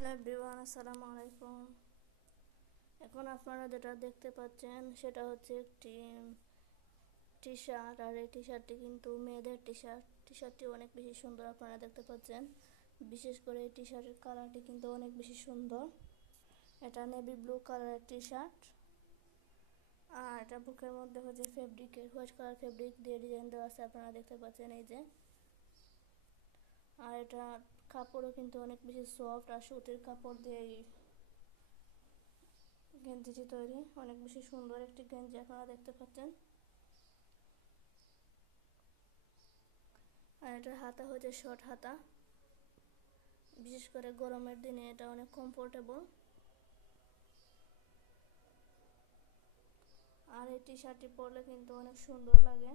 Hello everyone, আসসালামু আলাইকুম। এখন আপনারা যেটা দেখতে পাচ্ছেন সেটা হচ্ছে একটি টি শার্ট। আর এই টি শার্টটি কিন্তু মেয়েদের টি শার্ট। টি শার্টটি অনেক বেশি সুন্দর, আপনারা দেখতে পাচ্ছেন। বিশেষ করে এই টি শার্টের কালারটি কিন্তু অনেক বেশি সুন্দর। এটা নেভি ব্লু কালারের টি শার্ট। আর এটা বুকের মধ্যে হচ্ছে ফেব্রিকের হোয়াইট কালার ফেব্রিক দিয়ে ডিজাইন দেওয়া আছে, আপনারা দেখতে পাচ্ছেন এই যে। আর এটা কাপড়ও কিন্তু অনেক বেশি সফট, আর সুতির কাপড় দিয়ে গেঞ্জিটি তৈরি। অনেক বেশি সুন্দর একটি গেঞ্জি আপনারা দেখতে পাচ্ছেন। আর এটার হাতা হচ্ছে শর্ট হাতা। বিশেষ করে গরমের দিনে এটা অনেক কমফোর্টেবল। আর এই টি শার্টটি পরলে কিন্তু অনেক সুন্দর লাগে।